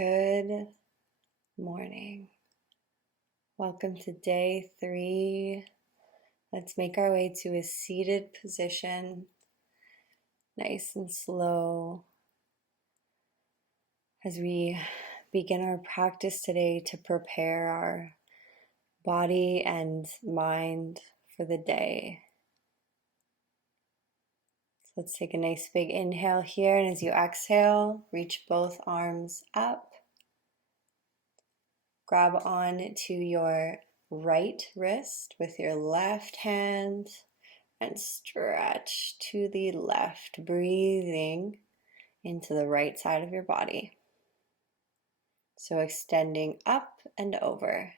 Good morning. Welcome to day 3. Let's make our way to a seated position, nice and slow, as we begin our practice today to prepare our body and mind for the day. So let's take a nice big inhale here, and as you exhale, reach both arms up. Grab on to your right wrist with your left hand and stretch to the left, breathing into the right side of your body. So extending up and over.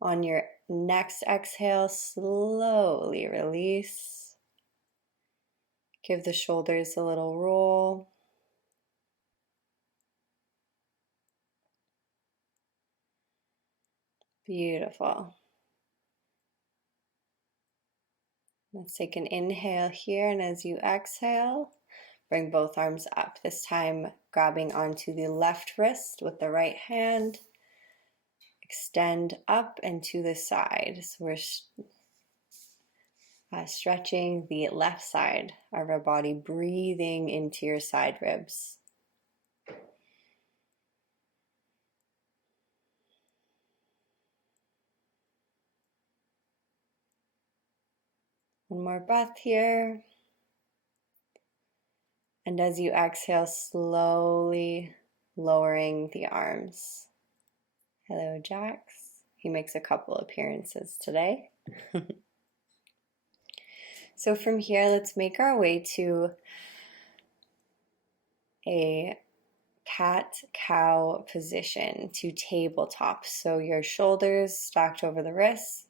On your next exhale, slowly release. Give the shoulders a little roll. Beautiful. Let's take an inhale here, and as you exhale, bring both arms up, this time grabbing onto the left wrist with the right hand. Extend up and to the side. So we're stretching the left side of our body, breathing into your side ribs. One more breath here. And as you exhale, slowly lowering the arms. Hello, Jax. He makes a couple appearances today. So from here, let's make our way to a cat-cow position, to tabletop. So your shoulders stacked over the wrists,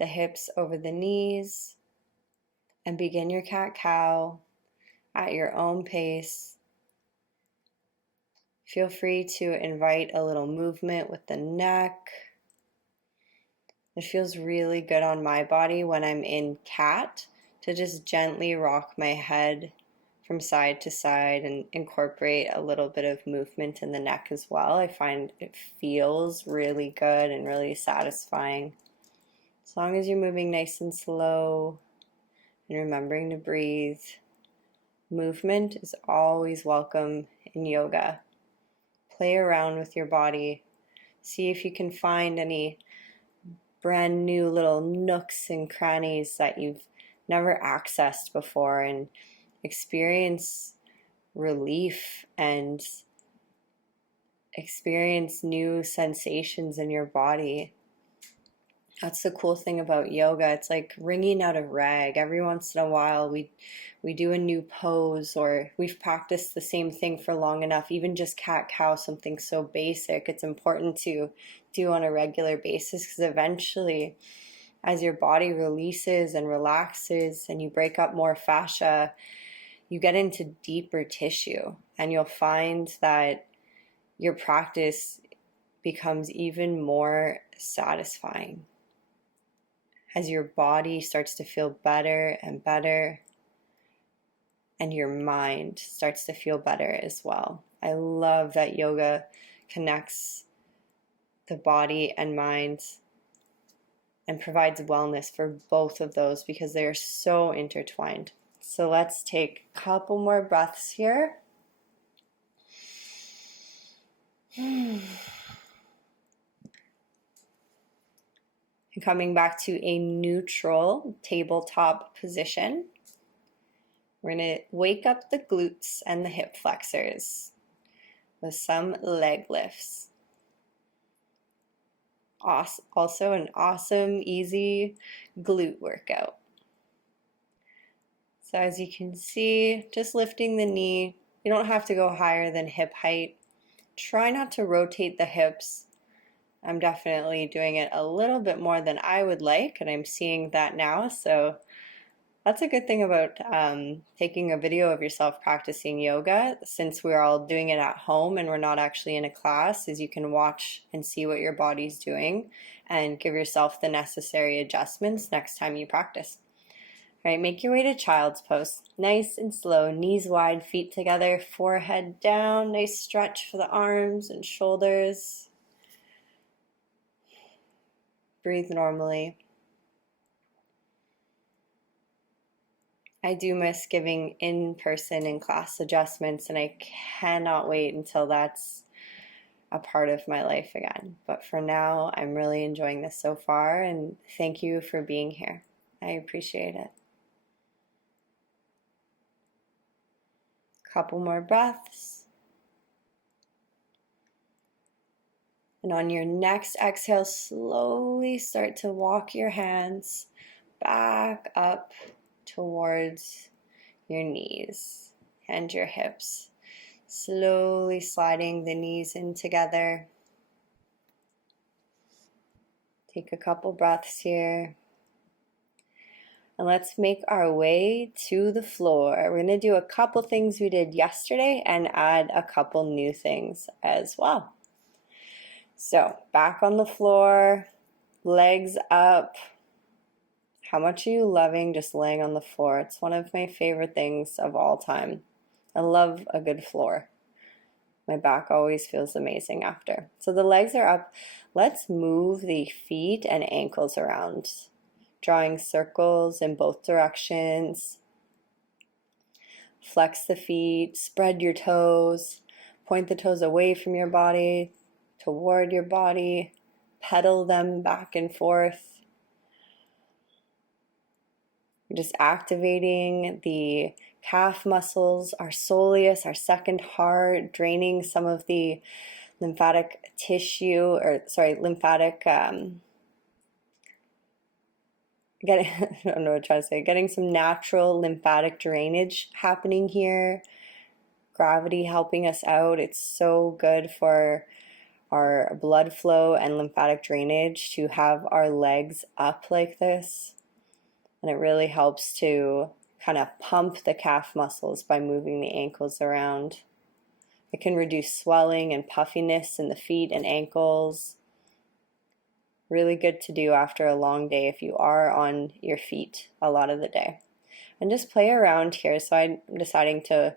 the hips over the knees, and begin your cat-cow at your own pace. Feel free to invite a little movement with the neck. It feels really good on my body when I'm in cat to just gently rock my head from side to side and incorporate a little bit of movement in the neck as well. I find it feels really good and really satisfying. As long as you're moving nice and slow and remembering to breathe, movement is always welcome in yoga. Play around with your body. See if you can find any brand new little nooks and crannies that you've never accessed before, and experience relief and experience new sensations in your body. That's the cool thing about yoga. It's like wringing out a rag. Every once in a while we do a new pose, or we've practiced the same thing for long enough, even just cat-cow, something so basic. It's important to do on a regular basis, because eventually, as your body releases and relaxes and you break up more fascia, you get into deeper tissue, and you'll find that your practice becomes even more satisfying as your body starts to feel better and better, and your mind starts to feel better as well. I love that yoga connects the body and mind and provides wellness for both of those, because they are so intertwined. So let's take a couple more breaths here. And coming back to a neutral tabletop position, we're going to wake up the glutes and the hip flexors with some leg lifts. Also an awesome, easy glute workout. So as you can see, just lifting the knee. You don't have to go higher than hip height. Try not to rotate the hips. I'm definitely doing it a little bit more than I would like, and I'm seeing that now. So that's a good thing about taking a video of yourself practicing yoga, since we're all doing it at home and we're not actually in a class, is you can watch and see what your body's doing and give yourself the necessary adjustments next time you practice. All right, make your way to child's pose. Nice and slow, knees wide, feet together, forehead down. Nice stretch for the arms and shoulders. Breathe normally. I do miss giving in-person and class adjustments, and I cannot wait until that's a part of my life again. But for now, I'm really enjoying this so far, and thank you for being here. I appreciate it. Couple more breaths. And on your next exhale, slowly start to walk your hands back up towards your knees and your hips. Slowly sliding the knees in together. Take a couple breaths here. And let's make our way to the floor. We're going to do a couple things we did yesterday and add a couple new things as well. So, back on the floor, legs up. How much are you loving just laying on the floor? It's one of my favorite things of all time. I love a good floor. My back always feels amazing after. So the legs are up. Let's move the feet and ankles around, drawing circles in both directions. Flex the feet, spread your toes, point the toes away from your body, toward your body, pedal them back and forth. We're just activating the calf muscles, our soleus, our second heart, draining some of the lymphatic tissue, getting some natural lymphatic drainage happening here. Gravity helping us out. It's so good for our blood flow and lymphatic drainage to have our legs up like this. And it really helps to kind of pump the calf muscles by moving the ankles around. It can reduce swelling and puffiness in the feet and ankles. Really good to do after a long day if you are on your feet a lot of the day. And just play around here. So I'm deciding to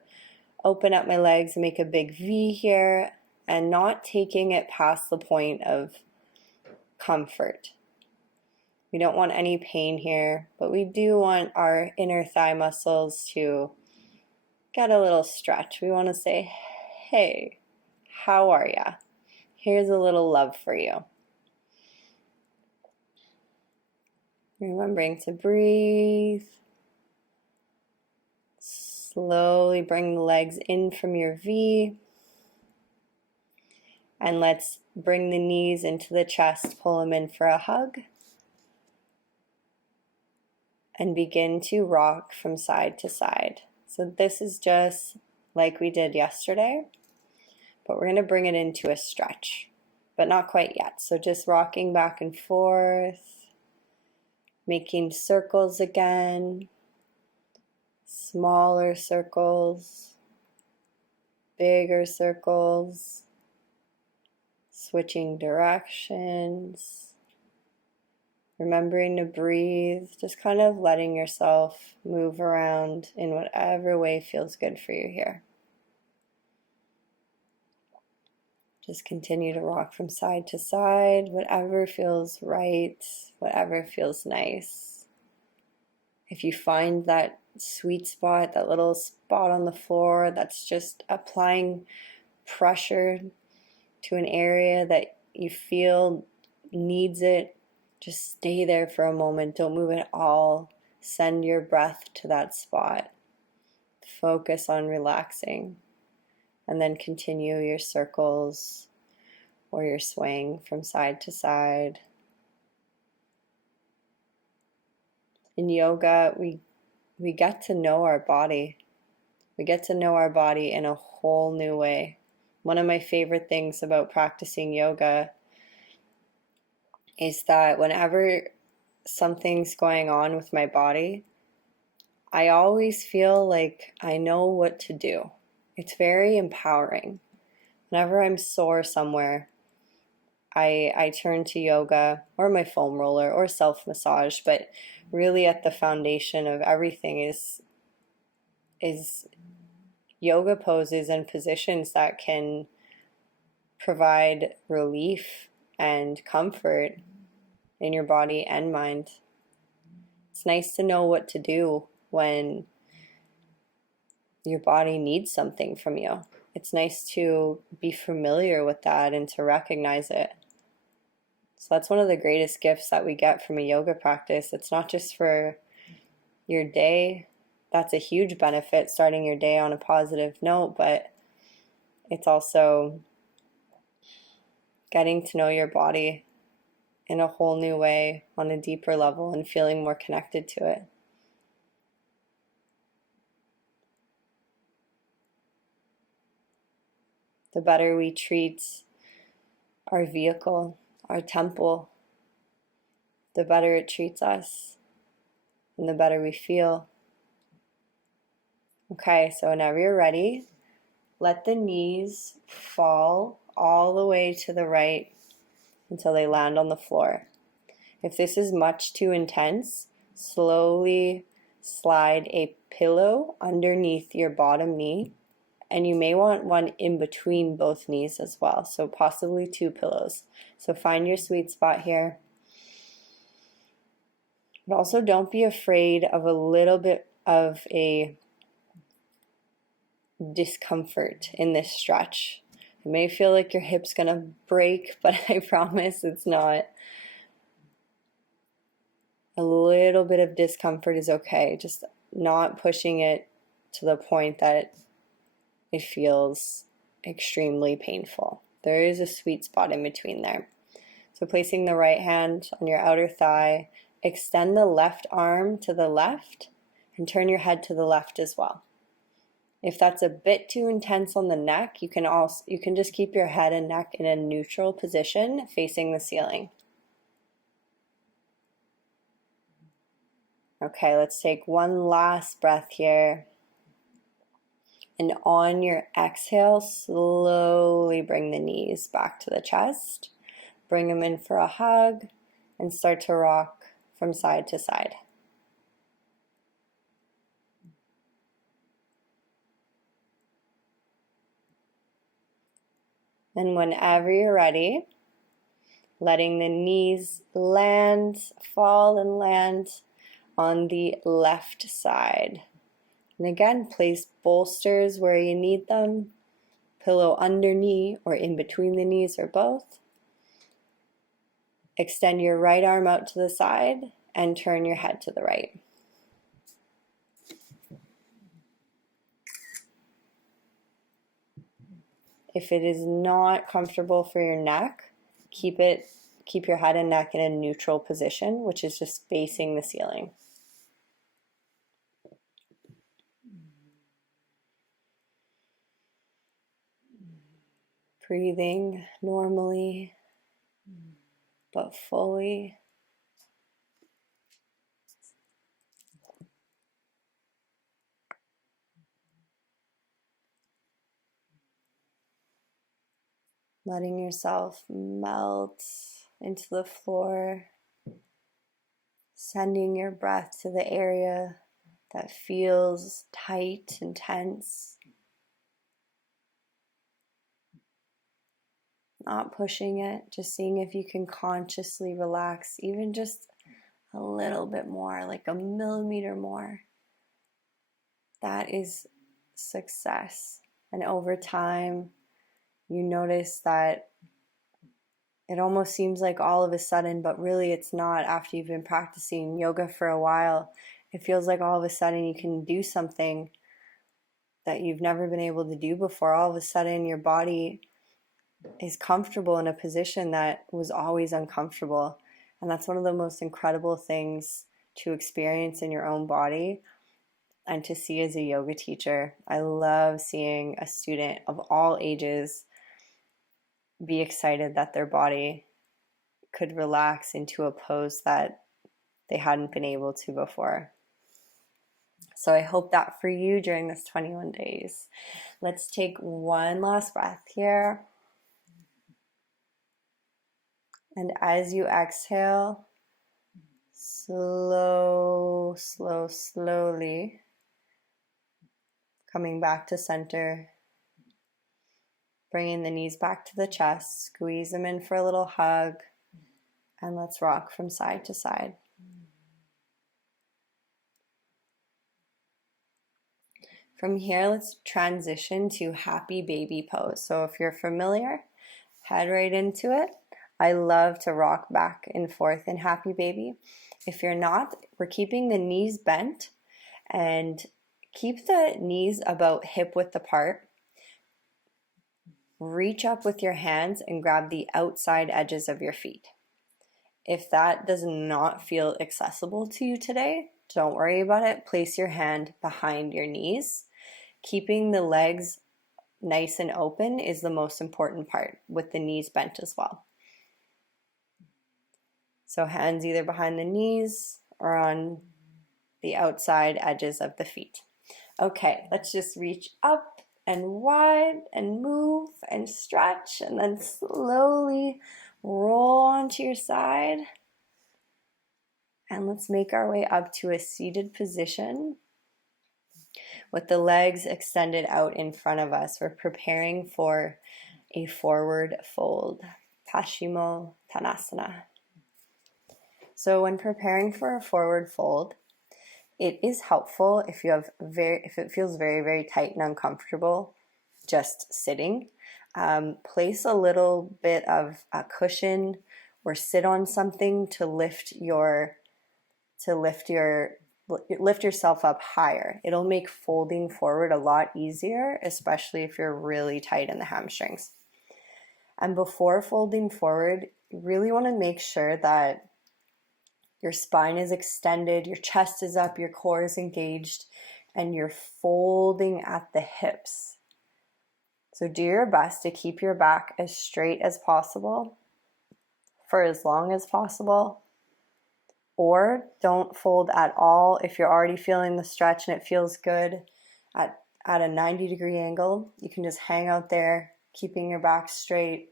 open up my legs and make a big V here and not taking it past the point of comfort. We don't want any pain here, but we do want our inner thigh muscles to get a little stretch. We want to say, hey, how are ya? Here's a little love for you. Remembering to breathe. Slowly bring the legs in from your V. And let's bring the knees into the chest, pull them in for a hug. And begin to rock from side to side. So this is just like we did yesterday, but we're going to bring it into a stretch, but not quite yet. So just rocking back and forth, making circles again, smaller circles, bigger circles, switching directions. Remembering to breathe, just kind of letting yourself move around in whatever way feels good for you here. Just continue to rock from side to side, whatever feels right, whatever feels nice. If you find that sweet spot, that little spot on the floor that's just applying pressure to an area that you feel needs it, just stay there for a moment. Don't move at all. Send your breath to that spot. Focus on relaxing. And then continue your circles or your swaying from side to side. In yoga, we get to know our body. We get to know our body in a whole new way. One of my favorite things about practicing yoga is that whenever something's going on with my body, I always feel like I know what to do. It's very empowering. Whenever I'm sore somewhere, I turn to yoga or my foam roller or self-massage, but really at the foundation of everything is yoga poses and positions that can provide relief and comfort in your body and mind. It's nice to know what to do when your body needs something from you. It's nice to be familiar with that and to recognize it. So that's one of the greatest gifts that we get from a yoga practice. It's not just for your day. That's a huge benefit, starting your day on a positive note, but it's also getting to know your body in a whole new way, on a deeper level, and feeling more connected to it. The better we treat our vehicle, our temple, the better it treats us, and the better we feel. Okay, so whenever you're ready, let the knees fall all the way to the right until they land on the floor. If this is much too intense, slowly slide a pillow underneath your bottom knee, and you may want one in between both knees as well, so possibly 2 pillows. So find your sweet spot here. But also don't be afraid of a little bit of a discomfort in this stretch. It may feel like your hip's gonna break, but I promise it's not. A little bit of discomfort is okay, just not pushing it to the point that it feels extremely painful. There is a sweet spot in between there. So placing the right hand on your outer thigh, extend the left arm to the left and turn your head to the left as well. If that's a bit too intense on the neck, you can just keep your head and neck in a neutral position facing the ceiling. Okay, let's take one last breath here. And on your exhale, slowly bring the knees back to the chest. Bring them in for a hug and start to rock from side to side. And whenever you're ready, letting the knees fall and land on the left side. And again, place bolsters where you need them, pillow under knee or in between the knees or both. Extend your right arm out to the side and turn your head to the right. If it is not comfortable for your neck, keep your head and neck in a neutral position, which is just facing the ceiling. Breathing normally, but fully. Letting yourself melt into the floor, sending your breath to the area that feels tight and tense. Not pushing it, just seeing if you can consciously relax, even just a little bit more, like a millimeter more. That is success. And over time, you notice that it almost seems like all of a sudden, but really it's not. After you've been practicing yoga for a while, it feels like all of a sudden you can do something that you've never been able to do before. All of a sudden your body is comfortable in a position that was always uncomfortable. And that's one of the most incredible things to experience in your own body and to see as a yoga teacher. I love seeing a student of all ages be excited that their body could relax into a pose that they hadn't been able to before. So I hope that for you during this 21 days. Let's take one last breath here. And as you exhale, slowly coming back to center, bringing the knees back to the chest, squeeze them in for a little hug, and let's rock from side to side. From here, let's transition to happy baby pose. So if you're familiar, head right into it. I love to rock back and forth in happy baby. If you're not, we're keeping the knees bent and keep the knees about hip width apart. Reach up with your hands and grab the outside edges of your feet. If that does not feel accessible to you today, don't worry about it. Place your hand behind your knees. Keeping the legs nice and open is the most important part, with the knees bent as well. So hands either behind the knees or on the outside edges of the feet. Okay, let's just reach up and wide and move and stretch, and then slowly roll onto your side. And let's make our way up to a seated position with the legs extended out in front of us. We're preparing for a forward fold, Paschimottanasana. So when preparing for a forward fold, it is helpful if it feels very, very tight and uncomfortable just sitting. Place a little bit of a cushion or sit on something to lift yourself up higher. It'll make folding forward a lot easier, especially if you're really tight in the hamstrings. And before folding forward, you really want to make sure that your spine is extended, your chest is up, your core is engaged, and you're folding at the hips. So do your best to keep your back as straight as possible for as long as possible. Or don't fold at all if you're already feeling the stretch and it feels good at a 90-degree angle. You can just hang out there, keeping your back straight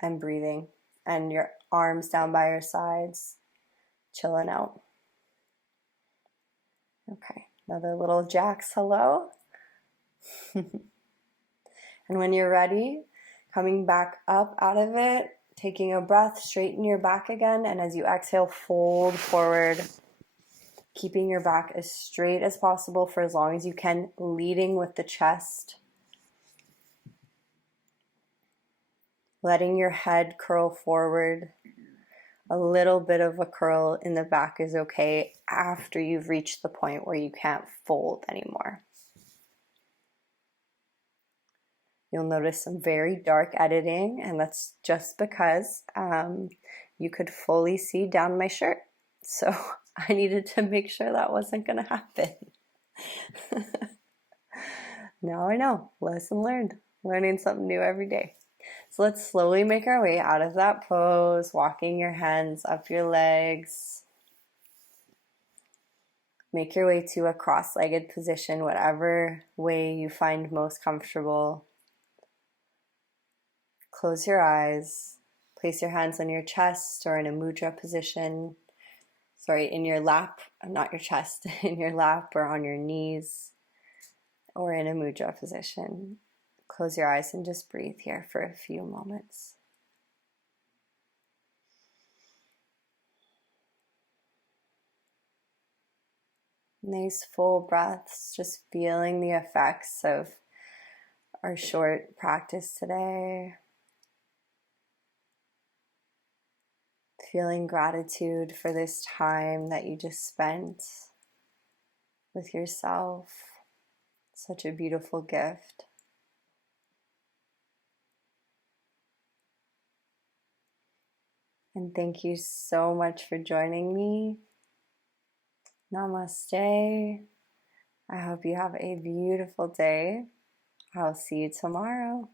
and breathing, and your arms down by your sides, chilling out. Okay, another little Jack's hello. And when you're ready, coming back up out of it, taking a breath, straighten your back again, and as you exhale, fold forward, keeping your back as straight as possible for as long as you can, leading with the chest. Letting your head curl forward. A little bit of a curl in the back is okay after you've reached the point where you can't fold anymore. You'll notice some very dark editing, and that's just because you could fully see down my shirt. So I needed to make sure that wasn't going to happen. Now I know. Lesson learned. Learning something new every day. So let's slowly make our way out of that pose, walking your hands up your legs. Make your way to a cross-legged position, whatever way you find most comfortable. Close your eyes. Place your hands on your chest or in a mudra position. In your lap, not your chest, in your lap or on your knees or in a mudra position. Close your eyes and just breathe here for a few moments. Nice full breaths, just feeling the effects of our short practice today. Feeling gratitude for this time that you just spent with yourself. Such a beautiful gift. And thank you so much for joining me. Namaste. I hope you have a beautiful day. I'll see you tomorrow.